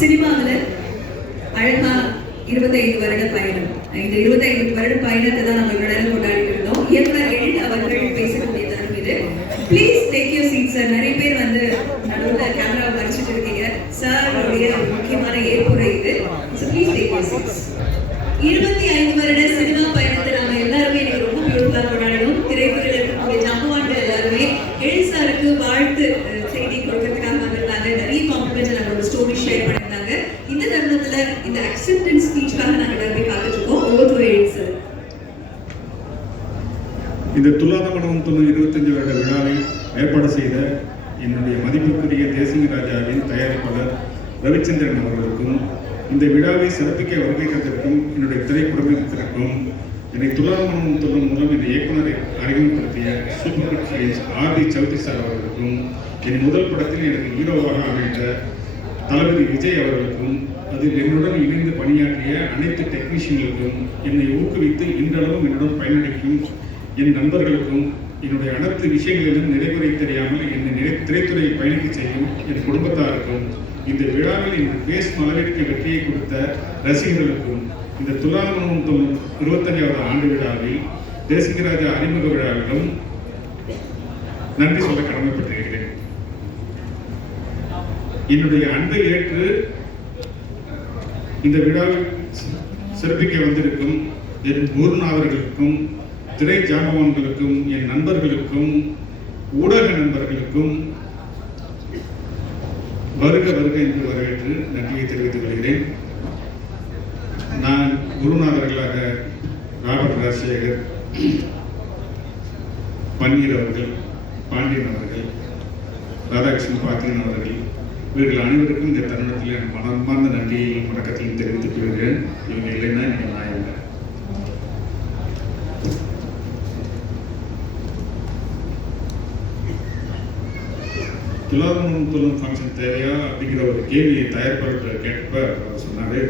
சினிமாவில் அழகா இருபத்தைந்து வருட பயணம். இந்த இருபத்தைந்து வருட பயணத்தை தான் நம்ம இவ்வளவு நேரம் கொண்டாடிட்டு இருந்தோம். இயக்குனர் எழில் அவர்கள் பேசக்கூடிய தருணம் இது. Please take you seat sir நிறைய பேர் வந்து நடுவில் கேமரா வரைச்சிட்டு இருக்கீங்க. சார் உடைய முக்கியமான ஏற்புரை இது. So please take you seats இருபத்தி ஐந்து வருட சினிமா பயணத்தை நாம எல்லாருமே இன்னைக்கு ரொம்ப பியூட்டிஃபுல்லா கொண்டாடணும் திரைத்துறையில் இருக்கக்கூடிய ஜம்பவான்கள் எல்லாருமே எழில் சாருக்கு வாழ்த்து அஹ், செய்தி கொடுக்கறதுக்காக வந்திருந்தாங்க நிறைய காம்ப்ளிமெண்ட்ஸ் நம்மளோட ஸ்டோரி ஷேர் பண்ணியிருந்தாங்க இந்த தருணத்துல இந்த அக்செப்டன்ஸ் ஸ்பீச்க்காக நாங்க எல்லாருமே காத்துட்டு இருக்கோம் ஓவர் டு எழில் சார் இந்த துல்லாத மண்டபம் தொண்ணூறு இருபத்தஞ்சு வருட விழாவை ஏற்பாடு செய்த என்னுடைய மதிப்புக்குரிய தேசிங்க ராஜாவின் தயாரிப்பாளர் ரவிச்சந்திரன் அவர்களுக்கும் இந்த விழாவை சிறப்பிக்க வருகை தந்திருக்கும் என்னுடைய திரைக்குடும்பத்திற்கும் என்னை துல்லாத மண்டபம் தொண்ணூறு மூலம் இந்த இயக்குனரை அறிமுகப்படுத்திய super hit films R D Choudhary sir அவர்களுக்கும் என் முதல் படத்தில் எனக்கு ஹீரோவாக அமைந்த தளபதி விஜய் அவர்களுக்கும் அதில் என்னுடன் இணைந்து பணியாற்றிய அனைத்து டெக்னீஷியன்களுக்கும் என்னை ஊக்குவித்து இன்றளவும் என்னுடன் பயனடைக்கும் என் நண்பர்களுக்கும் என்னுடைய அனைத்து விஷயங்களிலும் நிறைவுரை தெரியாமல் என்னை நிறை திரைத்துறையை பயணிக்க செய்யும் என் குடும்பத்தாருக்கும் இந்த விழாவில் என் பேஸ் மலரிற்கு வெற்றியை கொடுத்த ரசிகர்களுக்கும் இந்த துலாமணம் தொண்ணூறு இருபத்தஞ்சாவது ஆண்டு விழாவில் தேசிகராஜா அறிமுக விழாவிலும் நன்றி சொல்ல கடமைப்பட்டிருக்கிறேன். என்னுடைய அன்பை ஏற்று இந்த விழாவில் சிறப்பிக்க வந்திருக்கும் என் குருநாதர்களுக்கும் திரை ஜாம்பவான்களுக்கும் என் நண்பர்களுக்கும் ஊடக நண்பர்களுக்கும் வருக வருக என்று வரவேற்று நன்றியை தெரிவித்துக் கொள்கிறேன். நான் குருநாதர்களாக ராபர்ட் ராஜசேகர் பன்னீர் அவர்கள் பாண்டியன் அவர்கள் ராதாகிருஷ்ணன் பாத்தியன் அவர்கள் இவர்கள் அனைவருக்கும் இந்த தருணத்தில் என் மனமார்ந்த நன்றியை வணக்கத்தையும் தெரிவித்துக் கொள்கிறேன். இவங்க இல்லைன்னா நீங்கள் நான் இல்லை துலாபம் துலம் ஃபங்க்ஷன் தேவையா அப்படிங்கிற ஒரு கேள்வியை தயாரிப்பாளர் கேட்டப்ப அவர் சொன்னார்.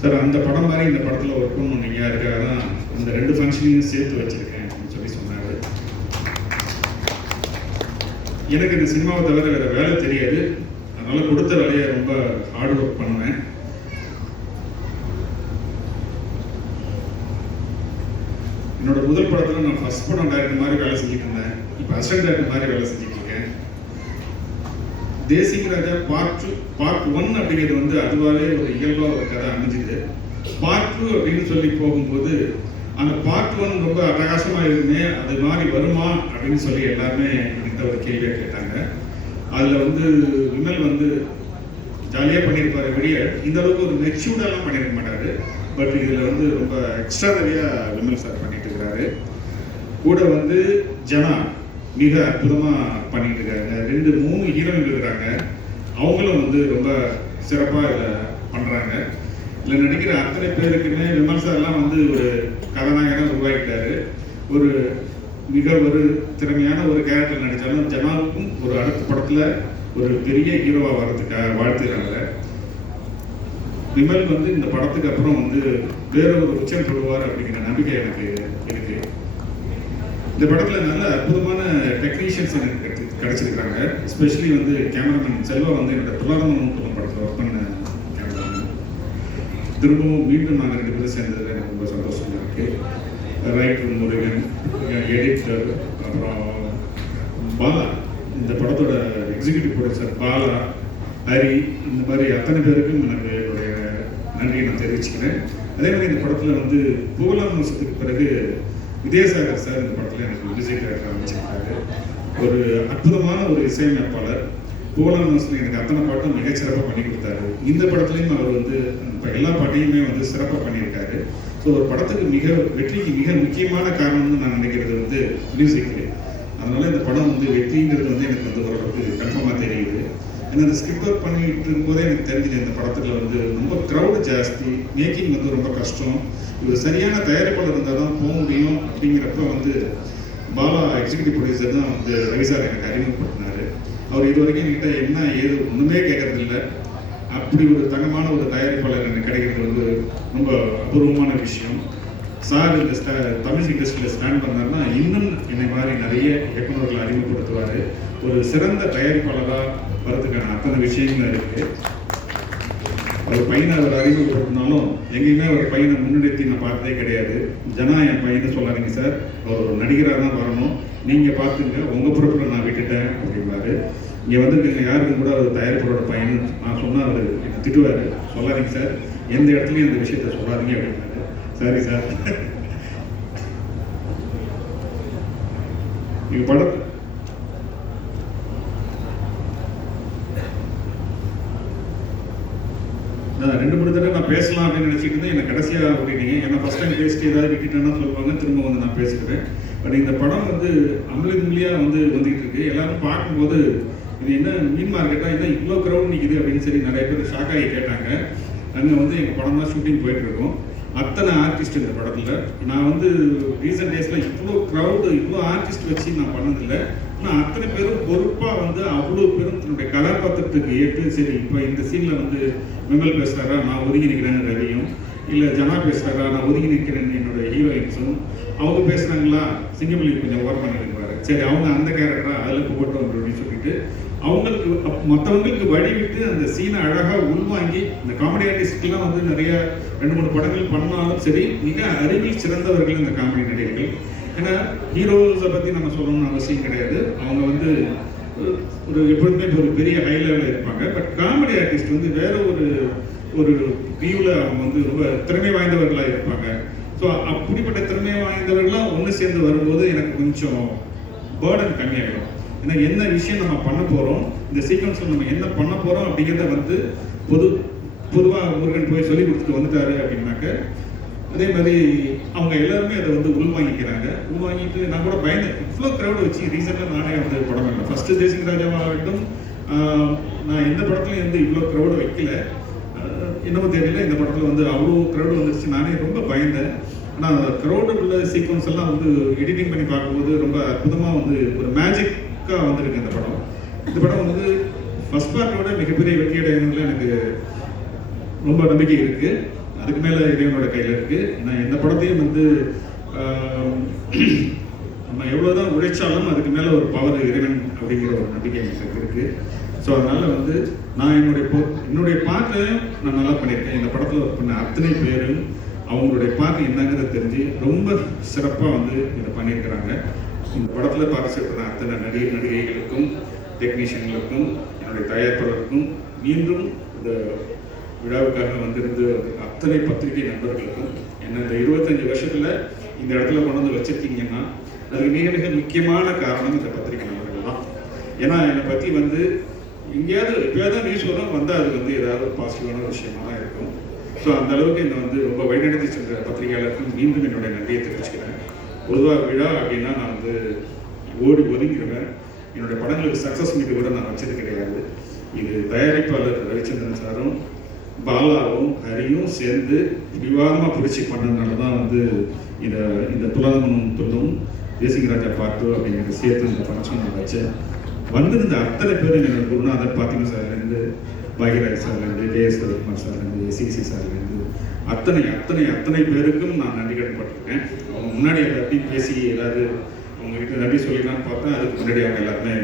சார் அந்த படம் மாதிரி இந்த படத்தில் ஒர்க் பண்ணணும் நீங்கள் அதுக்காக தான் இந்த ரெண்டு ஃபங்க்ஷனையும் சேர்த்து வச்சுருக்கேன் அப்படின்னு சொல்லி சொன்னார். எனக்கு இந்த சினிமாவை தவிர வேறு வேலை தெரியாது. அதனால் கொடுத்த வேலையை ரொம்ப ஹார்ட் ஒர்க் பண்ணுவேன். என்னோட முதல் படத்தில் நான் ஃபர்ஸ்ட் படம் டேரக்டர் மாதிரி வேலை செஞ்சுட்டு இருந்தேன். இப்போ அசிஸ்டன்ட் டேரக்டர் மாதிரி வேலை செஞ்சுட்டு Desiga Raja part two part one அப்படிங்கிறது வந்து அதுவாகவே ஒரு இயல்பா ஒரு கதை அமைஞ்சுது. பார்ட் டூ அப்படின்னு சொல்லி போகும்போது அந்த பார்ட் ஒன் ரொம்ப அட்டகாசமா இருக்குமே அது மாதிரி வருமா அப்படின்னு சொல்லி எல்லாருமே என்கிட்ட ஒரு கேள்வியை கேட்டாங்க. அதுல வந்து விமல் வந்து ஜாலியாக பண்ணியிருப்பாரு வெளிய இந்த அளவுக்கு ஒரு மெச்சூர்டாலாம் பண்ணியிருக்க மாட்டாரு. பட் இதுல வந்து ரொம்ப எக்ஸ்ட்ராடரியா விமல் சார் பண்ணிட்டு இருக்கிறாரு. கூட வந்து ஜனா. மிக அற்புதமாக பண்ணிட்டு இருக்காங்க ரெண்டு மூணு ஹீரோயின் இருக்கிறாங்க அவங்களும் வந்து ரொம்ப சிறப்பாக இதை பண்ணுறாங்க இதில் நடிக்கிற அத்தனை பேருக்குமே விமல் சார்லாம் வந்து ஒரு கதாநாயகனாக உருவாக்கிட்டாரு. ஒரு மிக ஒரு திறமையான ஒரு கேரக்டர் நடித்தாலும் ஜனாவுக்கும் ஒரு அடுத்த படத்தில் ஒரு பெரிய ஹீரோவாக வர்றதுக்காக வாழ்த்துக்கிறாங்க விமல் வந்து இந்த படத்துக்கு அப்புறம் வந்து வேற ஒரு உச்சம் சொல்லுவார் அப்படிங்கிற நம்பிக்கை எனக்கு இருக்குது இந்த படத்தில் நல்ல அற்புதமான டெக்னீஷியன்ஸ் எனக்கு கிடைச்சி- கிடைச்சிருக்காங்க. எஸ்பெஷலி வந்து கேமராமேன் செல்வா வந்து என்னோட துலாதமன் படத்தில் ஒர்க் பண்ண கேமராமேன் திரும்பவும் மீண்டும் நாங்கள் ரெண்டு பேரும் சேர்ந்ததில் எனக்கு ரொம்ப சந்தோஷமாக இருக்கு. ரைட்டர் முருகன் எடிட்டர் அப்புறம் பாலா. இந்த படத்தோட எக்ஸிகியூட்டிவ் ப்ரொடியூசர் பாலா ஹரி இந்த மாதிரி அத்தனை பேருக்கும் எனக்கு என்னுடைய நன்றியை நான் தெரிவிச்சுக்கிறேன். அதே மாதிரி இந்த படத்தில் வந்து புகழாம் வருஷத்துக்கு பிறகு விஜயசாகர் சார் இந்த படத்தில் எனக்கு மியூசிக் டைரக்டர் அமைச்சிருக்காரு. ஒரு அற்புதமான ஒரு இசையமைப்பாளர். புகழாம் வருஷத்தில் எனக்கு அத்தனை பாட்டும் மிகச்சிறப்பாக பண்ணி கொடுத்தாரு. இந்த படத்துலையும் அவர் வந்து இப்போ எல்லா பாட்டையுமே வந்து சிறப்பாக பண்ணியிருக்காரு. ஸோ ஒரு படத்துக்கு மிக வெற்றிக்கு மிக முக்கியமான காரணம்னு நான் நினைக்கிறது வந்து மியூசிக் அதனால இந்த படம் வந்து வெற்றிங்கிறது வந்து எனக்கு வந்து ஓரளவுக்கு கன்ஃபார்மாக தெரியுது. ஏன்னா இந்த ஸ்கிரிப்ட் ஒர்க் பண்ணிட்டு இருக்கும்போதே எனக்கு தெரிஞ்சது இந்த படத்தில் வந்து ரொம்ப க்ரௌடு ஜாஸ்தி மேக்கிங் வந்து ரொம்ப கஷ்டம். இது சரியான தயாரிப்பாளர் இருந்தால் தான் போக முடியும் அப்படிங்கிறப்ப வந்து பாலா எக்ஸிகியூட்டிவ் ப்ரொடியூசர் தான் வந்து ரவி சார் எனக்கு அறிமுகப்படுத்தினாரு. அவர் இது வரைக்கும் என்கிட்ட என்ன ஏது ஒன்றுமே கேட்கறதில்ல. அப்படி ஒரு தங்கமான ஒரு தயாரிப்பாளர் எனக்கு கிடைக்கிறது வந்து ரொம்ப அபூர்வமான விஷயம். சார் இந்த தமிழ் இண்டஸ்ட்ரியில் ஸ்டாண்ட் பண்ணார்னா இன்னும் என்னை மாதிரி நிறைய இயக்குநர்களை அறிமுகப்படுத்துவார். ஒரு சிறந்த தயாரிப்பாளராக வரதுக்கான அத்தனை விஷயங்கள் இருக்குது அவர் பையனை அவர் அறிமுகப்படுத்தினாலும் எங்கேயுமே அவர் பையனை முன்னிறுத்தி நான் பார்த்ததே கிடையாது. ஜனா என் பையனை சொல்லாதீங்க சார். அவர் ஒரு நடிகராக தான் வரணும். நீங்கள் பார்த்துங்க. உங்கள் பொறுப்பில் நான் விட்டுட்டேன் அப்படிம்பாரு. இங்கே வந்திருக்கீங்க யாருக்கும் கூட அவர் தயாரிப்பரோட பையன் நான் சொன்னால் அவர் என்னை திட்டுவார். சொல்லாதீங்க சார். எந்த இடத்துலையும் இந்த விஷயத்த சொல்லாதீங்க அப்படின்னாரு சரி சார். நீங்கள் படம் ரெண்டு மூணு தடவை நான் பேசலாம் அப்படின்னு நினச்சிட்டு இருந்தேன். என்னை கடைசியாக விட்டுட்டீங்க. ஏன்னா ஃபஸ்ட் டைம் பேசிட்டு ஏதாவது விட்டுட்டேன்னா சொல்லுவாங்க. திரும்ப வந்து நான் பேசிக்கிறேன் பட் இந்த படம் வந்து அமளி தும்ளியாக வந்து வந்துகிட்டு இருக்கு. எல்லாரும் பார்க்கும்போது இது என்ன மீன் மார்க்கெட்டாக என்ன இவ்வளோ க்ரௌட் நிற்குது அப்படின்னு சொல்லி நிறைய பேர் ஷாக் ஆகி கேட்டாங்க. அங்கே வந்து எங்கள் படம் தான் ஷூட்டிங் போயிட்டுருக்கோம் அத்தனை ஆர்டிஸ்ட் இந்த படத்தில். நான் வந்து ரீசெண்ட் டேஸில் இவ்வளோ க்ரௌடு இவ்வளோ ஆர்டிஸ்ட் வச்சு நான் பண்ணதில்லை. ஆனால் அத்தனை பேரும் பொறுப்பாக வந்து அவ்வளோ பேரும் தன்னுடைய கதாபாத்திரத்துக்கு ஏற்று சரி இப்போ இந்த சீனில் வந்து விமல் பேசுகிறாரா நான் ஒதுங்கி நிற்கிறேன்னு ரவியும் இல்லை ஜனா பேசுகிறாரா நான் ஒதுங்கி நிற்கிறேன்னு என்னோட ஹீரோயின்ஸும் அவங்க பேசுகிறாங்களா சிங்கமல்லி கொஞ்சம் ஓரம் பண்ணிருப்பாரு சரி அவங்க அந்த கேரக்டரா அதில் போட்டோம் அப்படின்னு சொல்லிட்டு அவங்களுக்கு மற்றவங்களுக்கு வழி விட்டு அந்த சீனை அழகாக உள்வாங்கி இந்த காமெடி ஆர்டிஸ்ட்லாம் வந்து நிறைய ரெண்டு மூணு படங்கள் பண்ணாலும் சரி மிக அறிவில் சிறந்தவர்கள் இந்த காமெடி நடிகர்கள். ஏன்னா ஹீரோஸை பற்றி நம்ம சொல்லணும்னு அவசியம் கிடையாது. அவங்க வந்து ஒரு- எப்பொழுதுமே ஒரு பெரிய ஹை லெவலில் இருப்பாங்க. பட் காமெடி ஆர்டிஸ்ட் வந்து வேற ஒரு ஒரு வியூவில் அவங்க வந்து ரொம்ப திறமை வாய்ந்தவர்களாக இருப்பாங்க. ஸோ அப்படிப்பட்ட திறமை வாய்ந்தவர்களாக ஒன்று சேர்ந்து வரும்போது எனக்கு கொஞ்சம் பேர்டன் கம்மியாகிடும் ஏன்னா என்ன விஷயம் நம்ம பண்ண போகிறோம் இந்த சீக்வன்ஸில் நம்ம என்ன பண்ண போகிறோம் அப்படிங்கிறத வந்து பொது பொதுவாக முருகன் போய் சொல்லி கொடுத்துட்டு வந்துட்டாரு அப்படின்னாக்க அதே மாதிரி அவங்க எல்லாருமே அதை வந்து உள்வாங்கிக்கிறாங்க. உள்வாங்கிட்டு நான் கூட பயந்தேன் இவ்வளோ க்ரௌட் வச்சு ரீசெண்டாக நானே வந்து படம் பண்ணேன் ஃபஸ்ட்டு தேசிங் ராஜாவாகட்டும் நான் எந்த படத்துலையும் வந்து இவ்வளோ க்ரௌடு வைக்கல. என்னமோ தெரியல இந்த படத்தில் வந்து அவ்வளோ க்ரௌடு வந்துருச்சு. நானே ரொம்ப பயந்தேன். ஆனால் க்ரௌடு உள்ள சீக்வன்ஸ் எல்லாம் வந்து எடிட்டிங் பண்ணி பார்க்கும்போது ரொம்ப அற்புதமாக வந்து ஒரு மேஜிக்காக வந்திருக்கு இந்த படம். இந்த படம் வந்து ஃபஸ்ட் பார்ட்டோட மிகப்பெரிய வெற்றி அடையணும்ல எனக்கு ரொம்ப நம்பிக்கை இருக்குது அதுக்கு மேலே இறைவனோட கையில் இருக்குது நான் எந்த படத்தையும் வந்து நம்ம எவ்வளோதான் உழைச்சாலும் அதுக்கு மேலே ஒரு பவர் இறைவன் அப்படிங்கிற ஒரு நம்பிக்கை எனக்கு இருக்குது ஸோ அதனால் வந்து நான் என்னுடைய பொ- என்னுடைய பாட்டையும் நான் நல்லா பண்ணியிருக்கேன். இந்த படத்தில் ஒர்க் பண்ண அத்தனை பேரும் அவங்களுடைய பாட்டு என்னங்கிறத தெரிஞ்சு ரொம்ப சிறப்பாக வந்து இதை பண்ணியிருக்கிறாங்க. இந்த படத்தில் பார்ட்டிசிபேட் அத்தனை நடிகை நடிகைகளுக்கும் டெக்னீஷியன்களுக்கும் என்னுடைய தயாரிப்பாளருக்கும் மீண்டும் இந்த விழாவுக்காக வந்திருந்து அத்தனை பத்திரிகை நண்பர்களுக்கும் என்ன இந்த இருபத்தஞ்சு வருஷத்துல இந்த இடத்துல கொண்டு வந்து வச்சிருக்கீங்கன்னா அதுக்கு மிக மிக முக்கியமான காரணம் இந்த பத்திரிகை நண்பர்கள் தான். ஏன்னா என்னை பற்றி வந்து எங்கேயாவது எப்பயாவது நியூஸ் வரும் வந்தால் அது வந்து ஏதாவது பாசிட்டிவான விஷயமா தான் இருக்கும். ஸோ அந்த அளவுக்கு என்னை வந்து ரொம்ப வழிநடத்தி சென்ற பத்திரிகையாளருக்கும் மீண்டும் என்னுடைய நன்றியை தெரிவிச்சுக்கிறேன். பொதுவாக விழா அப்படின்னா நான் வந்து ஓடி ஒதுங்கிடுவேன் என்னுடைய படங்களுக்கு சக்ஸஸ் மீட்டு கூட நான் வச்சது கிடையாது. இது தயாரிப்பாளர் ரவிச்சந்திரன் சாரும் பாலாவும் ஹரியும் சேர்ந்து விவாதமாக பிடிச்சி பண்ணதுனால தான் வந்து இந்த இந்த துலதமனும் துள்ளும் தேசிகராஜா பாட்டு அப்படிங்கிறத சேர்த்து இந்த ஃபங்க்ஷன் நான் வச்சேன் வந்திருந்த அத்தனை பேர் என்னோட குருநாதர் பாத்திமா சார்லேருந்து பாக்யராஜ் சார்லேருந்து கேஎஸ் ரவிக்குமார் சார்லேருந்து எஸ்சிசி சார்லேருந்து அத்தனை அத்தனை அத்தனை பேருக்கும் நான் நன்றி கடன்பட்டிருக்கேன் அவங்க முன்னாடி அதை பற்றி பேசி ஏதாவது அவங்க கிட்ட நன்றி சொல்லிடலாம்னு பார்த்தா அதுக்கு முன்னாடி அவங்க எல்லாருமே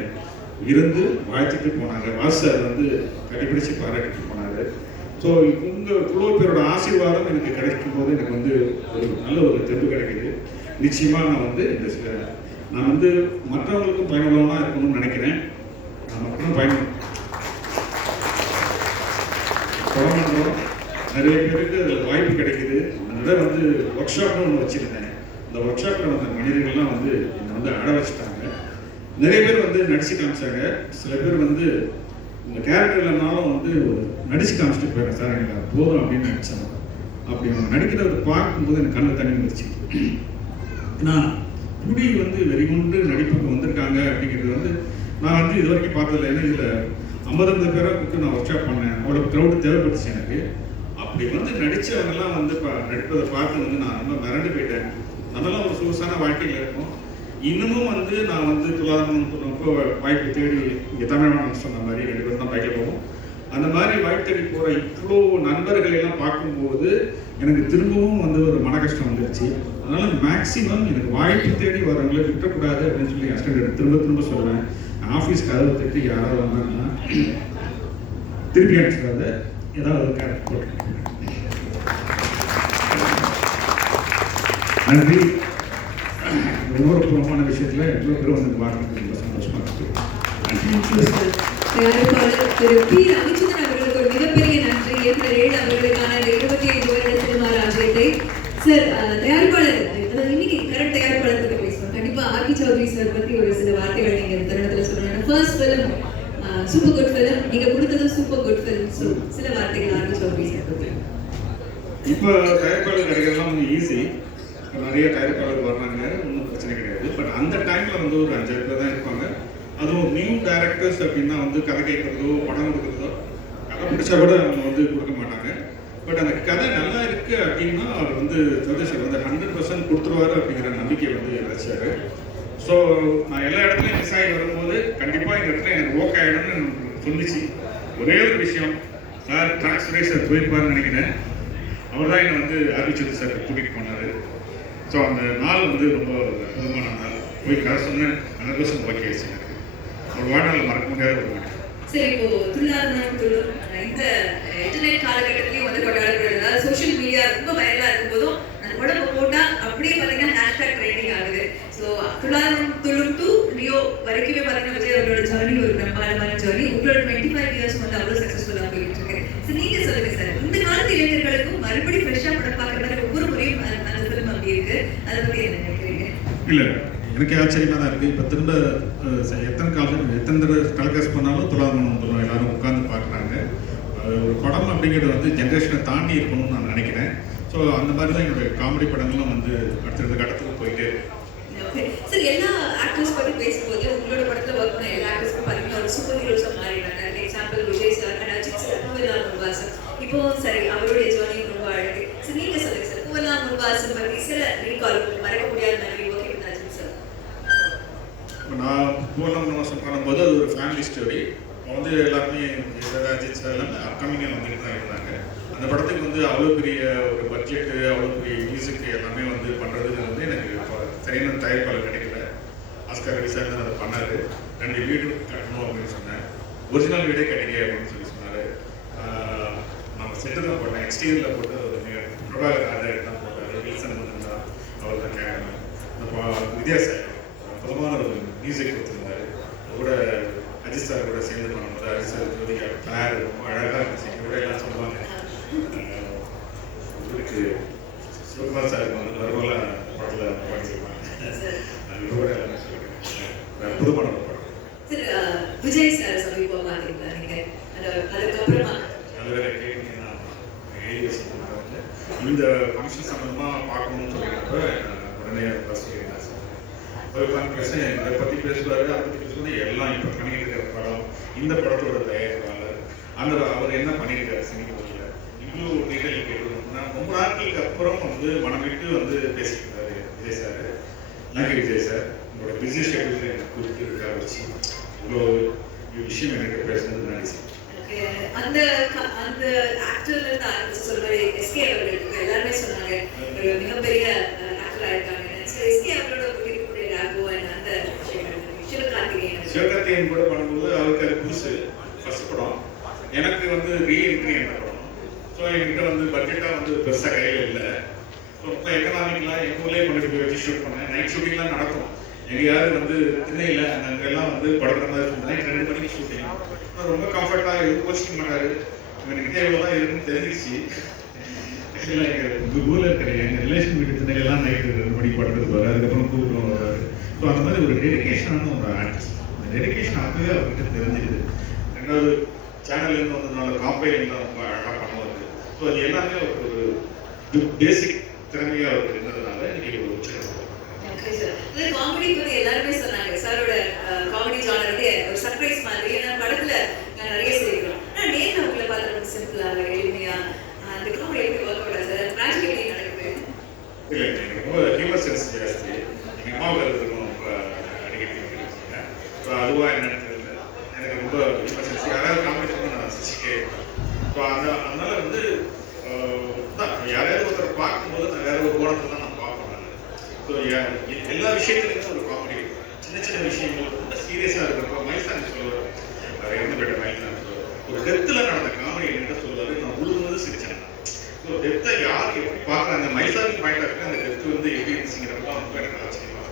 இருந்து வாழ்த்துட்டு போனாங்க. வாசர் வந்து கடைபிடிச்சு பாராட்டிட்டு போனாரு. ஸோ உங்கள் இவ்வளோ பேரோட ஆசீர்வாதம் எனக்கு கிடைக்கும் போது எனக்கு வந்து ஒரு நல்ல ஒரு தெம்பு கிடைக்குது. நிச்சயமாக நான் வந்து இந்த சில நான் வந்து மற்றவங்களுக்கும் பயனுள்ளவனாக இருக்கணும்னு நினைக்கிறேன். நான் மட்டும் பயன் படம் நிறைய பேருக்கு அதில் வாய்ப்பு கிடைக்குது. அதனால வந்து ஒர்க் ஷாப்னு ஒன்று வச்சுருந்தேன். அந்த ஒர்க் ஷாப்பில் வந்த மனிதர்கள்லாம் வந்து என்னை வந்து அட வச்சுட்டாங்க நிறைய பேர் வந்து நடிச்சு காமிச்சாங்க. சில பேர் வந்து இந்த கேரக்டர் இல்லைனாலும் வந்து நடிச்சு காமிச்சிட்டு போயிடுறேன். சார் எனக்கு போதும் அப்படின்னு நினச்சாங்க. அப்படி அவங்க நடிக்கிறத பார்க்கும்போது எனக்கு கண்ணில் தண்ணி வந்துச்சு ஏன்னா புடி வந்து வெறிகுண்டு நடிப்புக்கு வந்திருக்காங்க அப்படிங்கிறது வந்து நான் வந்து இது வரைக்கும் பார்த்ததில்ல. ஏன்னா இதில் ஐம்பது பேரை கூப்பிட்டு நான் ஒர்க் ஷாப் பண்ணேன். அவ்வளோ க்ரௌடு தேவைப்பட்டுச்சு எனக்கு. அப்படி வந்து நடித்தவங்கெல்லாம் வந்து பா நடிப்பதை பார்த்து வந்து நான் ரொம்ப மிரண்டு போயிட்டேன். அதெல்லாம் ஒரு சொகுசான வாழ்க்கையில் இருக்கும். இன்னமும் வந்து நான் வந்து துலாதனம் போனப்போ வாய்ப்பு தேடி இங்கே தமிழ்நாடு சொன்ன மாதிரி ரெண்டு பேரும் தான் பைக்கில் போவோம். அந்த மாதிரி வாய்ப்பு தேடி போகிற இவ்வளோ நண்பர்களை எல்லாம் பார்க்கும்போது எனக்கு திரும்பவும் வந்து ஒரு மன கஷ்டம் வந்துருச்சு. அதனால் மேக்ஸிமம் எனக்கு வாய்ப்பு தேடி வரவங்களை விட்டக்கூடாது அப்படின்னு சொல்லி அசிஸ்டன்ட் திரும்ப திரும்ப சொல்லுவேன். ஆஃபீஸ் கதவு தட்டி யாராவது வந்தாங்கன்னா திருப்பி அடிச்சிடாத ஏதாவது ஒரு கேரக்டர் போட்டு நன்றி. உணர்வுபூர்வமான விஷயத்தில் இவ்வளோ பேர் வந்து வாழ்க்கை ரொம்ப சந்தோஷமாக சூப்பர் குட் ஃபிலிம் நீங்க கொடுத்தது சூப்பர் குட் ஃபிலிம் சில வார்த்தைகள் ஆர்கி சௌத்ரி சார் இப்போ தயாரிப்பாளர் கிடைக்கிறதுலாம் கொஞ்சம் ஈஸி நிறைய தயாரிப்பாளர் வர்றாங்க ஒன்றும் பிரச்சனை கிடையாது பட் அந்த டைமில் வந்து ஒரு அஞ்சாறு பேர் தான் இருப்பாங்க. அதுவும் நியூ டேரக்டர்ஸ் அப்படின்னா வந்து கதை கேட்குறதோ படம் கொடுக்குறதோ கதை பிடிச்சா கூட அவங்க வந்து கொடுக்க மாட்டாங்க. பட் அந்த கதை நல்லா இருக்கு அப்படின்னா அவர் வந்து சதீஷர் வந்து ஹண்ட்ரட் பர்சன்ட் கொடுத்துருவாரு அப்படிங்கிற நம்பிக்கை வந்து வச்சாரு. ஸோ நான் எல்லா இடத்துலையும் மிஸ் ஆகி வரும்போது கண்டிப்பாக இந்த இடத்துல எனக்கு ஓகே ஆகிடும்னு சொல்லிச்சு. ஒரே ஒரு விஷயம் சார் ட்ராக்ஸ் ரேசர் போயிருப்பாருன்னு நினைக்கிறேன். அவர் தான் என்னை வந்து அறிவிச்சது சார் கூட்டிகிட்டு போனார். ஸோ அந்த நாள் வந்து ரொம்ப அற்புதமான நாள். போய் கதை சொன்னேன் ஹண்ட்ரட் பர்சன்ட் ஓகே ஆயிடுச்சு எனக்கு. ஒரு வாழ்நாள் மறக்க முடியாத ஒரு நாள் சரி இப்போ துள்ளும் இந்த இன்டர்நெட் காலகட்டத்திலையும் வந்து கொண்டாடப்படுது அதாவது சோஷியல் மீடியா ரொம்ப வைரலா இருக்கும் போதும் அந்த படம் இப்போ போட்டா அப்படியே பாத்தீங்கன்னா ஹேஷ்டாக் ட்ரெண்டிங் ஆகுது. ஸோ துள்ளாரணம் துள்ளும் டு ரியோ வரைக்குமே பாத்தீங்கன்னா விஜய் அவரோட ஜர்னி ஒரு பிரம்மாண்டமான ஜர்னி உங்களோட டுவெண்ட்டி ஃபைவ் இயர்ஸ் வந்து அவ்வளோ சக்ஸஸ்ஃபுல்லாக போயிட்டு இருக்கு. ஸோ நீங்க சொல்லுங்க சார் இந்த காலத்து இளைஞர்களுக்கும் மறுபடியும் ஃப்ரெஷ்ஷாக படம் பார்க்குற மாதிரி ஒவ்வொரு முறையும் அந்த- அந்த ஃபிலிம் அப்படி இருக்கு. அதை பத்தி என்ன நினைக்கிறீங்க? இல்லை எனக்கு ஆச்சரியமாக தான் இருக்குது இப்போ திரும்ப எத்தனை காலம் எத்தனை தடவை டெலிகாஸ்ட் பண்ணாலும் துலாதனம் வந்துடும் எல்லாரும் உட்காந்து பார்க்குறாங்க. ஒரு படம் அப்படிங்கிறது வந்து ஜென்ரேஷனை தாண்டி இருக்கணும்னு நான் நினைக்கிறேன். ஸோ அந்த மாதிரி தான் என்னுடைய காமெடி படங்களும் வந்து அடுத்தடுத்த கட்டத்துக்கு போயிட்டே இருக்கு. ஓகே சார் எல்லா ஆக்டர்ஸ் பத்தி பேசும்போது உங்களோட படத்தில் ஒர்க் பண்ண எல்லா ஆக்டர்ஸும் பாத்தீங்கன்னா ஒரு சூப்பர் ஹீரோஸா மாறிடுறாங்க. Example Vijay sir and Ajith sir பூவெல்லாம் முன்வாசன் இப்போ சரி அவருடைய ஜேர்னி ரொம்ப அழகு. சார் நீங்க சொல்லுங்க சார் பூவெல்லாம் முன்வாசன் பத்தி சில ரீகால் மறக்க முடியாத memory okay with Ajith sir இப்போ நான் பூர்ணம் நிவாசம் பண்ணும்போது அது ஒரு ஃபேமிலி ஸ்டோரி வந்து எல்லாருமே அஜித் சார் எல்லாமே அப்கமிங்காக வந்துட்டு தான் இருந்தாங்க. அந்த படத்துக்கு வந்து அவ்வளோ பெரிய ஒரு பட்ஜெட்டு அவ்வளோ பெரிய மியூசிக் எல்லாமே வந்து பண்ணுறதுக்கு வந்து எனக்கு இப்போ சரியான தயாரிப்பாளர் கிடைக்கல. ஆஸ்கர் ரவி சார் தான் அதை பண்ணார். ரெண்டு வீடு கட்டணும் அப்படின்னு சொன்னேன். ஒரிஜினல் வீடே கட்டிங்க அப்படின்னு சொல்லி சொன்னார். நம்ம செட்டு தான் போட்டேன் எக்ஸ்டீரியரில் போட்டு ஒரு மிக பிரபாகர் ராஜா தான் போட்டார். வில்சன் தான். அவர் தான் கேட்கணும் இந்த வித்யாசாகர் மியூசிக் கொடுத்துருந்தாரு கூட அஜித் சார் கூட சேர்ந்து பண்ணும்போது அஜித் சார் ஜோதிகா கிளார் ரொம்ப அழகாக இருந்துச்சு. கூட எல்லாம் சொல்லுவாங்க. அஹ் இவருக்கு சிவகுமார் சாருக்கு வந்து வருவல படத்தில் பாடிச்சிருப்பாங்க அது கூட எல்லாமே சொல்லியிருக்கேன் ஒரு அற்புதமான ஒரு படம் சார் அஹ், விஜய் சார் சமீபமா பாத்தீங்களா நீங்க அது அதுக்கப்புறமா அதுவரை கேட்டீங்கன்னா எழுதி வச்சிருந்தாங்க வந்து இந்த ஃபங்க்ஷன் சம்மந்தமாக பார்க்கணும்னு சொல்லிக்கிறப்ப நான் உடனே பஸ் ஏறினேன் சார் ஒரு கான்ஃபரன்ஸ் இதை பற்றி பேசுவார் அதை பற்றி பேசுவது எல்லாம் இப்போ பண்ணிட்டு இருக்கிற படம் இந்த படத்தோட தயாரிப்பாளர் அந்த அவர் என்ன பண்ணியிருக்காரு சினிமாவில் இவ்வளோ டீட்டெயில் கேட்டுருந்தோம்னா ரொம்ப நாட்களுக்கு அப்புறம் வந்து மனம் விட்டு வந்து பேசிட்டு விஜய் சார். நன்றி விஜய் சார். உங்களோட பிஸ்னஸ் ஷெட்யூல் எனக்கு குறிப்பிட்டு வச்சு இவ்வளோ விஷயம் எனக்கு பேசுனது நன்றி சார். அந்த அந்த ஆக்டர்ல இருந்து ஆரம்பிச்சு சொல்ற எஸ்கே அவர்களுக்கு எல்லாருமே சொன்னாங்க. ஒரு மிகப்பெரிய ஆக்டர் ஆயிருக்காங்க எஸ்கே அவரோட இருக்கக்கூடிய ராகோ and அந்த விஷயங்கள் சிவகார்த்திகேயன் சிவகார்த்திகேயன் கூட பண்ணும்போது அவருக்கு அது புதுசு ஃபர்ஸ்ட் படம் எனக்கு வந்து ரீஎன்ட்ரி அந்த படம் ஸோ என்கிட்ட வந்து பட்ஜெட்டாக வந்து பெருசாக கையில் இல்லை. ஸோ மொத்தம் எக்கனாமிக்கலாக எங்கள் ஊர்லேயே கொண்டு போய் வச்சு ஷூட் பண்ணேன். நைட் ஷூட்டிங்லாம் நடக்கும். எங்கேயாவது வந்து திண்ணையில் அங்கெல்லாம் வந்து படுக்கிற மாதிரி நைட் ரெண்டு மணிக்கு ஷூட்டிங் ரொம்ப கம்ஃபர்ட்டாக எதுவும் கோச்சிக்க மாட்டாரு. இவனுக்கிட்ட இவ்வளோ தான் இருக்குன்னு தெரிஞ்சிச்சு இல்லை எங்கள் ஊரில் இருக்கிற எங்கள் ரிலேஷன் வீட்டு திண்ணையெல்லாம் நைட்டு ரெண்டு மணிக்கு படுக்கிறது வர அதுக்கப்புறம் கூப்பிட்டு வராது ஸோ அந்த மாதிரி ஒரு டெடிக்கேஷனான ஒரு ஆர்டிஸ்ட் அந்த டெடிகேஷன் அப்பவே அவர்கிட்ட தெரிஞ்சிருது ரெண்டாவது சேனல்லேருந்து வந்ததுனால காம்பைலாம் ரொம்ப அழகாக பண்ணுவார். ஸோ அது எல்லாமே ஒரு பேசிக் திறமையாக அவருக்கு இருந்ததுனால இன்னைக்கு ஒரு உச்சம் காமெடி பத்தி எல்லாருமே சொன்னாங்க. சாரோட காமெடி ஜானர் வந்து ஒரு சர்ப்ரைஸ் மாதிரி. ஏன்னா படத்துல நிறைய செய்கிறோம் ஆனா நேர்ல உங்களை பார்த்து சிம்பிளாக எளிமையா அந்த காமெடி எப்படி ஒர்க் அவுட் மேஜிக் எப்படி நடக்குது? இல்லை எனக்கு ரொம்ப ஹியூமர் சென்ஸ் ஜாஸ்தி. எங்கள் அம்மாவுக்கு அடிக்கடி அதுவாக என்னன்னு எனக்கு ரொம்ப ஹியூமர் யாராவது காம்படிஷன் நான் ரசிச்சுக்கே ஸோ அந்த அதனால வந்து தான் யாரையாவது ஒருத்தர் பார்க்கும்போது நான் வேற ஒரு கோணத்தில் தான் நான் பார்ப்பேன் ஸோ எல்லா விஷயத்துலையும் ஒரு காமெடி இருக்கும் சின்ன சின்ன விஷயங்கள் ரொம்ப சீரியஸாக இருக்கிறப்ப மைசான் சொல்லுவார் அவர் இறந்து போயிட்ட மைசான் சொல்லுவார் ஒரு டெத்தில் நடந்த காமெடி என்கிட்ட சொல்லுவாரு நான் உழுது சிரிச்சேன் ஸோ டெத்தை யார் எப்படி பார்க்குறாங்க மைசாமி பாயிண்ட் ஆஃப் அந்த டெத்து வந்து எப்படி இருந்துச்சுங்கிறப்ப ரொம்ப எனக்கு ஆச்சரியமா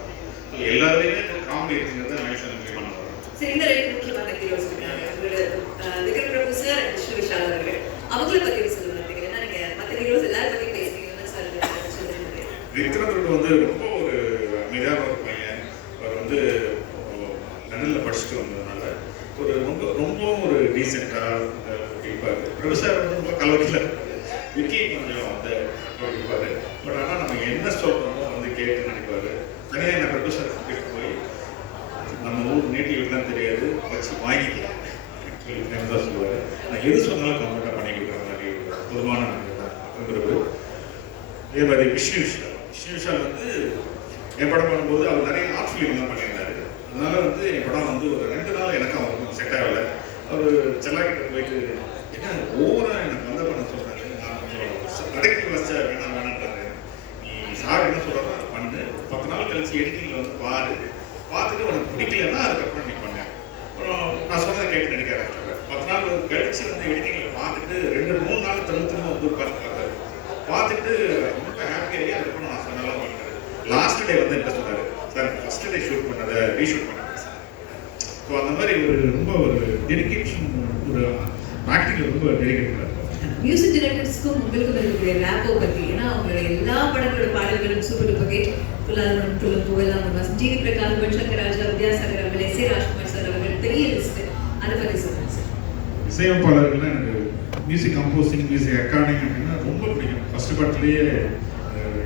ஸோ எல்லாருமே காமெடி இருக்குங்கிறத மைசாமி ஃபீல் பண்ணுவாங்க சரி இந்த ரெண்டு முக்கியமான ஹீரோஸ் இருக்காங்க உங்களோட அஹ், விக்ரம் பிரபு சார் and விஷ்ணு விஷால் அவர்கள் அவங்கள பத்தி சொல்லுங்க நினைக்கிறேன் ஏன்னா நீங்க மற்ற ஹீரோஸ் எல்லாரும் பத்தி பேசுறீங்கன்னு சார் சொல்லுங்க விக்ரம் பிரபு வந்து ரொம்ப ஒரு அமைதியான ஒரு பையன் அவர் வந்து லண்டனில் படிச்சுட்டு வந்ததுனால ஒரு ரொம்ப ரொம்பவும் ஒரு டீசெண்டாக இருப்பார் விவசாயம் வந்து ரொம்ப கலவரில் விக்கி கொஞ்சம் அந்த இருப்பார் பட் ஆனால் நம்ம என்ன சொல்கிறோமோ வந்து கேட்டு நினைப்பார் தனியாக என்ன பிரபு கூட்டிகிட்டு போய் நம்ம ஊர் நேட்டிவ் தான் தெரியாது வச்சு வாங்கிக்கலாம் தான் சொல்லுவார். நான் எது சொன்னாலும் கம்ஃபர்ட்டாக பண்ணி கொடுக்குற மாதிரி பொதுவான நபர் தான் அதே மாதிரி விஷ்ணு விஷால். விஷ்ணு விஷால் வந்து என் படம் பண்ணும்போது அவர் நிறைய ஆர்ட் ஃபிலிம்லாம் பண்ணியிருந்தாரு. அதனால வந்து என் படம் வந்து ஒரு ரெண்டு நாள் எனக்கு அவருக்கு செட் ஆகலை. அவர் செல்லாக்கிட்ட போயிட்டு என்ன ஓவராக எனக்கு வந்த பண்ண சொல்கிறாரு நான் கொஞ்சம் அடக்கி வச்சா வேணாம் வேணான்றாரு நீ சார் என்ன சொல்கிறாரோ அதை பண்ணு. பத்து நாள் கழிச்சு எடிட்டிங்கில் வந்து பாரு. பார்த்துட்டு உனக்கு பிடிக்கலன்னா அதுக்கப்புறம் நீ பண்ணு. அப்புறம் நான் சொன்னதை கேட்டு நடிக்க ஆரம்பிச்சிடுறேன் பத்து நாள் கழிச்சு வந்து எடிட்டிங்கில் பார்த்துட்டு ரெண்டு மூணு நாள் திரும்ப திரும்ப வந்து உட்கார்ந்து பார்த்தாரு. பார்த்துட்டு ரொம்ப ஹாப்பியாகி அதுக்கப்புறம் நான் சொன்னதெல்லாம் பண்ணுறேன் லாஸ்ட் டே வந்து என்ன சொன்னாரு? சார் ஃபர்ஸ்ட் டே ஷூட் பண்ணதை ரீஷூட் பண்ணாங்க சார். ஸோ அந்த மாதிரி ஒரு ரொம்ப ஒரு டெடிகேஷன் ஒரு ஆக்டிங் ரொம்ப இருக்கும். மியூசிக் டைரக்டர்ஸ்க்கும் உங்களுக்கும் இருக்கக்கூடிய ரேப்போ பத்தி ஏன்னா அவங்களோட எல்லா படங்களோட பாடல்களும் சூப்பர் டூப்பர் ஹிட் துல்லாதவன் துள்ளும் பூவெல்லாம் உருவாசம் ஜி வி பிரகாஷ் பன்சங்கர் ராஜா வித்யாசாகர் அவர்கள் எஸ் ஏ ராஜ்குமார் சார் அவர்கள் பெரிய லிஸ்ட் அதை பத்தி சொல்லுங்க சார். இசையமைப்பாளர்கள்லாம் எனக்கு மியூசிக் கம்போசிங் மியூசிக் ரெக்கார்டிங் அப்படின்னா ரொம்ப பிடிக்கும். ஃபர்ஸ்ட் படத்துலேயே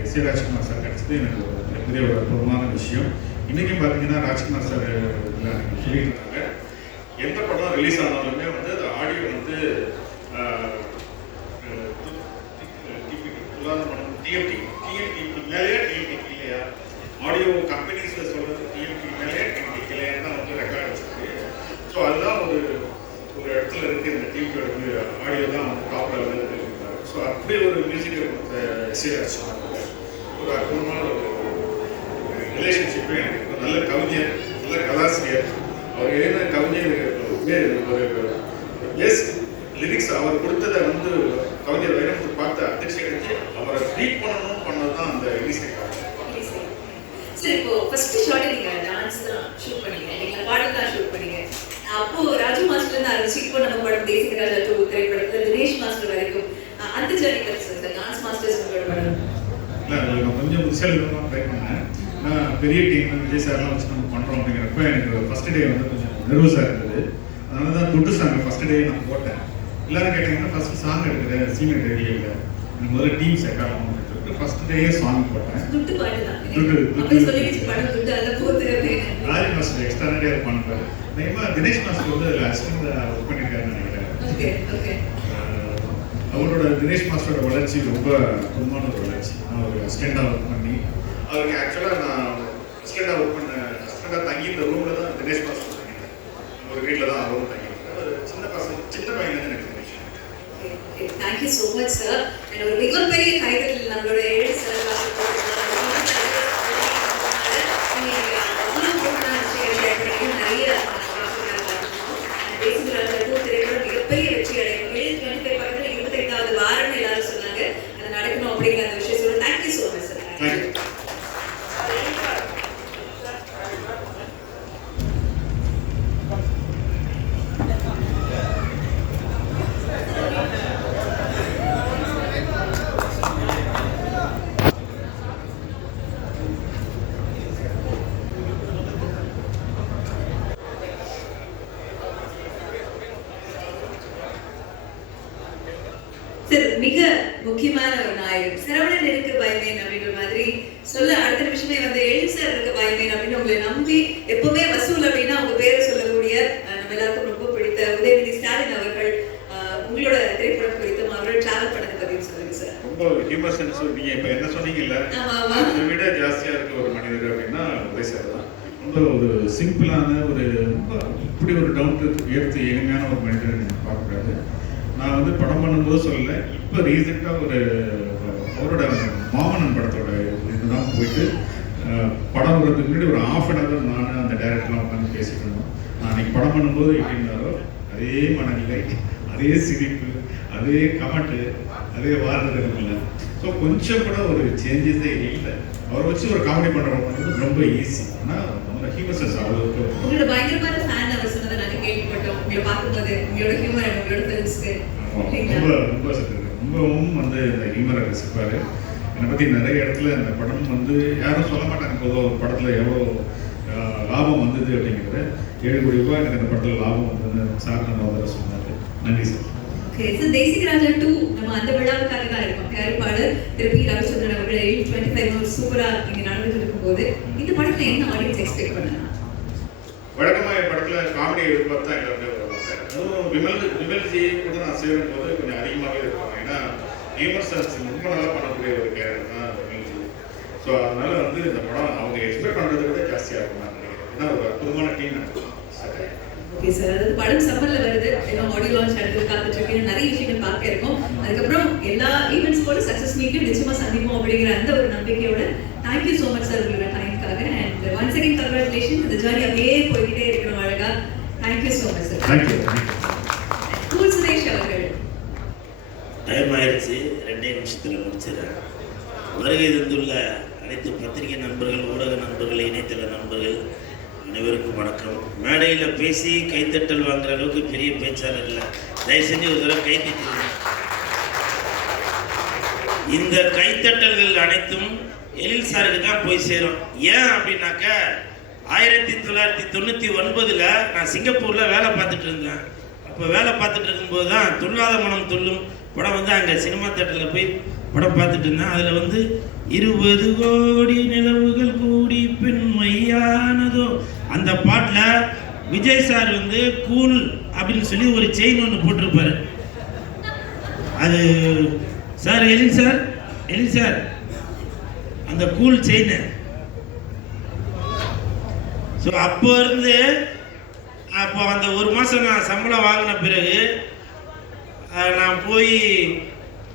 இசை ராஜ்குமார் சார் கிடைச்சது எனக்கு மிகப்பெரிய ஒரு அற்புதமான விஷயம். இன்றைக்கும் பார்த்தீங்கன்னா ராஜ்குமார் சார் இருந்தாங்க எந்த படம் ரிலீஸ் ஆனாலுமே வந்து அது ஆடியோ வந்து டிஎம்டி டிஎம்டி மேலேயே டிஎம்டி இல்லையா ஆடியோ கம்பெனிஸில் சொல்கிறது டிஎம்டி மேலேயே டிஎம்டி இல்லையா தான் வந்து ரெக்கார்ட் வச்சிருக்கு ஸோ அதுதான் ஒரு ஒரு இடத்துல இருக்கு இந்த டிவியோட ஆடியோ தான் வந்து டாப்ல வந்து ஸோ அப்படி ஒரு மியூசிக்கை கொடுத்த இசைராஜ் ஒரு அற்புதமான ஒரு ரிலேஷன்ஷிப்பு எனக்கு ஒரு நல்ல கவிஞர் நல்ல கதாசிரியர் அவர் எழுதின கவிஞர் ஒரு பேஸ் லிரிக்ஸ் அவர் கொடுத்ததை வந்து கவிஞர் வைரமுத்து பார்த்து அதிர்ச்சி அடைஞ்சு அவரை ட்ரீட் பண்ணணும் பண்ணது தான் அந்த இசை சரி இப்போ ஃபர்ஸ்ட் ஷாட் நீங்க டான்ஸ் தான் ஷூட் பண்ணீங்க நீங்க பாடல் தான் ஷூட் பண்ணீங்க அப்போ ராஜு மாஸ்டர் நம்ம படம் தேசிகராஜ் ராஜா திரைப்படத்துல தினேஷ் மாஸ்டர் வரைக்கும் அந்த ஜர்னி பத்தி சொல்லுங்க டான்ஸ் மாஸ்டர்ஸ் உங்களோட படம். இல்லை நான் கொஞ்சம் புதுசாக ட்ரை பண்ணேன். நான் பெரிய டீம் விஜய் சார்லாம் வச்சு நம்ம பண்ணுறோம் அப்படிங்கிறப்ப எனக்கு ஃபர்ஸ்ட் டே வந்து கொஞ்சம் நர்வஸாக இருந்தது. அதனால தான் துட்டு சாங் ஃபர்ஸ்ட் டே நான் போட்டேன். எல்லாரும் கேட்டாங்கன்னா ஃபர்ஸ்ட் சாங் எடுக்கிற? சீனியர் ரெடி எனக்கு முதல்ல டீம் செட் ஆகும் ஃபர்ஸ்ட் டேயே சாங் போட்டேன். துட்டு பாட்டு தான் படம் ராஜ் மாஸ்டர் எக்ஸ்ட்ரானரியாக அது பண்ணுறாரு நிச்சயமாக தினேஷ் மாஸ்டர் வந்து அதில் அசிஸ்டன்ட் ஒர்க் பண்ணியிருக்காருன்னு நினைக்கிறேன். Okay okay. அவரோட தினேஷ் மாஸ்டரோட வளர்ச்சி ரொம்ப அற்புதமான ஒரு வளர்ச்சி. நான் ஒரு அசிஸ்டண்டாக ஒர்க் பண்ணி அவருக்கு ஆக்சுவலாக நான் அசிஸ்டண்டாக ஒர்க் பண்ண அசிஸ்டண்டாக தங்கி இந்த ரூமில் தான் தினேஷ் மாஸ்டர் தங்கிட்டேன் ஒரு வீட்டில் தான் அவரும் தங்கியிருக்கேன் ஒரு சின்ன பசங்க சின்ன பையன் எனக்கு தெரியும் thank you so much sir and ஒரு மிகப்பெரிய கைதல் நம்மளோட ஏழு சார் நிறைய திரைப்படம் மிகப்பெரிய வெற்றி அடையும் ஏழு டுவெண்ட்டி ஃபைவ் பக்கத்தில் இருபத்தைந்தாவது வாரம் எல்லாரும் சொன்னாங்க அது நடக்கணும் அப்படிங்கிற அந்த விஷயம் சொல்லுங்க thank you so much sir thank you sir மிக முக்கியமான ஒரு நாயகன். சரவணன் இருக்க பயமேன் அப்படின்ற மாதிரி சொல்ல அடுத்த நிமிஷமே வந்து எழு சார் இருக்க பயமேன் அப்படின்னு உங்களை நம்பி எப்பவுமே வசூல் அப்படின்னா உங்க பேரை சொல்லக்கூடிய நம்ம எல்லாருக்கும் ரொம்ப பிடித்த உதயநிதி ஸ்டாலின் அவர்கள் உங்களோட திரைப்படம் குறித்தும் அவரோட டிராவல் பண்ணதை பத்தி சொல்லுங்க சார். ரொம்ப ஹியூமர் சென்ஸ் இப்போ என்ன சொன்னீங்கல்ல? அதை விட ஜாஸ்தியாக இருக்க ஒரு மனிதர் அப்படின்னா உதய் சார் தான். ரொம்ப ஒரு சிம்பிளான ஒரு ரொம்ப இப்படி ஒரு டவுன் ஏற்று எளிமையான ஒரு மனிதர் பார்க்கக்கூடாது. நான் வந்து படம் பண்ணும்போது சொல்லலை. இப்போ ரீசெண்டாக ஒரு அவரோட மாமனன் படத்தோட இதுதான் போயிட்டு படம் வரதுக்கு முன்னாடி ஒரு ஆஃப் அன் ஹவர் நான் அந்த டேரக்டர்லாம் உட்காந்து பேசிட்டு இருந்தோம். நான் அன்னைக்கு படம் பண்ணும்போது எப்படி அதே மனநிலை அதே சிரிப்பு அதே கமெண்ட்டு அதே வார்த்தை இல்லை. ஸோ கொஞ்சம் கூட ஒரு சேஞ்சஸே இல்லை. அவரை வச்சு ஒரு காமெடி பண்ணுறவங்க ரொம்ப ஈஸி ஆனால் நம்ம ஹியூமர்ஸஸ் அவ்வளோ உங்களோட பயங்கரமான ஃபேன் அவர் சொன்னதை நாங்கள் கேள்விப்பட்டோம் உங்களை பார்க்கும்போது உங்களோட ரொம்ப ரொம்ப ரொம்பவும் வந்து இந்த ஹியூமரை ரசிப்பார். என்னை பற்றி நிறைய இடத்துல இந்த படம் வந்து யாரும் சொல்ல மாட்டாங்க. பொதுவாக ஒரு படத்தில் எவ்வளோ லாபம் வந்தது அப்படிங்கிறது. ஏழு கோடி ரூபாய் எனக்கு இந்த படத்தில் லாபம் வந்ததுன்னு சார் நம்ம சொன்னார். நன்றி sir. Okay Desiga Raja two நம்ம அந்த விழாவுக்காக தான் இருக்கோம். தயாரிப்பாளர் திருப்பி ரவிச்சந்திரன் அவர்கள் எயிட் டுவெண்ட்டி ஃபைவ் சூப்பரா இங்க நடந்துட்டு இருக்கும்போது இந்த படத்துல என்ன ஆடியன்ஸ் எக்ஸ்பெக்ட் பண்ணலாம்? வழக்கமாக படத்தில் காமெடி எதிர்பார்த்து விமல் விமல்ஜி கூட நான் சேரும் போது கொஞ்சம் அதிகமாகவே இருப்பாங்க. ஏன்னா ஹியூமர்ஸ் ரொம்ப நல்லா பண்ணக்கூடிய ஒரு கேரக்டர் தான் விமல்ஜி ஸோ அதனால வந்து இந்த படம் அவங்க எக்ஸ்பெக்ட் பண்ணுறதை விட ஜாஸ்தியாக இருக்கும் ஏன்னா ஒரு அற்புதமான டீம் ஓகே சார் அதாவது படம் சம்மர்ல வருது. எல்லாம் ஆடியோ லான்ச் அடுத்து காத்துட்டு இருக்கு நிறைய விஷயங்கள் பார்க்க இருக்கோம். அதுக்கப்புறம் எல்லா ஈவெண்ட்ஸ் போல சக்சஸ் மீட்டும் நிச்சயமா சந்திப்போம் அப்படிங்கிற அந்த ஒரு நம்பிக்கையோட தேங்க்யூ ஸோ மச் சார் உங்களோட டைம்க்காக அண்ட் ஒன் செகண்ட் கங்க்ராச்சுலேஷன் இந்த ஜர்னி அப்படியே போய்கிட்டே இருக்கணும் அழகா. Thank you so much sir thank you Cool Suresh அவர்கள் டைம் ஆயிடுச்சு ரெண்டே நிமிஷத்தில் முடிச்சிடுறேன். வருகை தந்துள்ள அனைத்து பத்திரிகை நண்பர்கள் ஊடக நண்பர்கள் இணையதள நண்பர்கள் அனைவருக்கும் வணக்கம். மேடையில் பேசி கைத்தட்டல் வாங்குற அளவுக்கு பெரிய பேச்சாளர் இல்லை. தயவு செஞ்சு ஒரு தடவை கைத்தட்டுங்க இந்த கைத்தட்டல்கள் அனைத்தும் எழில் சாருக்கு தான் போய் சேரும். ஏன் அப்படின்னாக்க ஆயிரத்தி தொள்ளாயிரத்தி தொண்ணூற்றி ஒன்பதில் நான் சிங்கப்பூரில் வேலை பார்த்துட்டு இருந்தேன். அப்போ வேலை பார்த்துட்டு இருக்கும்போது தான் துள்ளாத மனம் துள்ளும் படம் வந்து அங்கே சினிமா தேட்டரில் போய் படம் பார்த்துட்டு இருந்தேன். அதில் வந்து இருபது கோடி நிலவுகள் கூடி பெண்மையானதோ. அந்த பாட்டில் விஜய் சார் வந்து கூல் அப்படின்னு சொல்லி ஒரு செயின் ஒன்று போட்டிருப்பாரு. அது sir Ezhil sir Ezhil sir அந்த கூல் செயின் ஸோ அப்போ இருந்து அப்போ அந்த ஒரு மாதம் நான் சம்பளம் வாங்கின பிறகு நான் போய்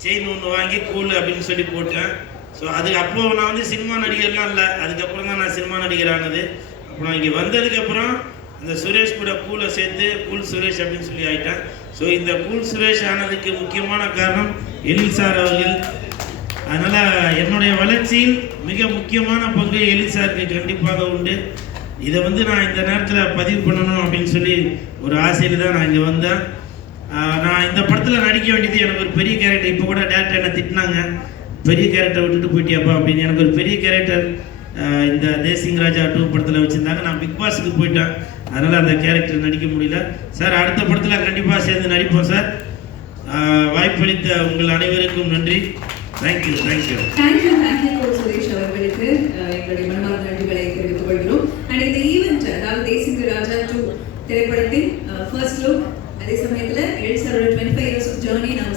செயின் ஒன்று வாங்கி கூல் அப்படின்னு சொல்லி போட்டேன். ஸோ அது அப்போ நான் வந்து சினிமா நடிகர்லாம் இல்லை. அதுக்கப்புறம் தான் நான் சினிமா நடிகர் ஆனது. அப்புறம் இங்கே வந்ததுக்கப்புறம் இந்த சுரேஷ் கூட கூலை சேர்த்து கூல் சுரேஷ் அப்படின்னு சொல்லி ஆயிட்டேன். ஸோ இந்த கூல் சுரேஷ் ஆனதுக்கு முக்கியமான காரணம் எழில் சார் அவர்கள். அதனால் என்னுடைய வளர்ச்சியில் மிக முக்கியமான பங்கு எழில் சாருக்கு கண்டிப்பாக உண்டு. இதை வந்து நான் இந்த நேரத்தில் பதிவு பண்ணணும் அப்படின்னு சொல்லி ஒரு ஆசையில் தான் நான் இங்கே வந்தேன். நான் இந்த படத்தில் நடிக்க வேண்டியது எனக்கு ஒரு பெரிய கேரக்டர் இப்போ கூட டேரக்டர் என்ன திட்டினாங்க. பெரிய கேரக்டர் விட்டுட்டு போயிட்டியாப்பா அப்படின்னு. எனக்கு ஒரு பெரிய கேரக்டர் இந்த தேசிங் ராஜா டூ படத்தில் வச்சுருந்தாங்க. நான் பிக் பாஸுக்கு போயிட்டேன். அதனால் அந்த கேரக்டர் நடிக்க முடியல. சார் அடுத்த படத்தில் கண்டிப்பாக சேர்ந்து நடிப்போம் சார் வாய்ப்பளித்த உங்கள் அனைவருக்கும் நன்றி. Thank you thank you thank you thank you Cool Suresh அவர்களுக்கு எங்களுடைய மனமார்ந்த நன்றிகளை தெரிவித்துக் கொள்கிறோம். அண்ட் இந்த ஈவெண்ட் அதாவது ராஜா டூ திரைப்படத்தின் ஃபர்ஸ்ட் லுக் அதே சமயத்தில் எழில் சாரோட டுவெண்ட்டி ஃபைவ் இயர்ஸ் ஜேர்னி நம்ம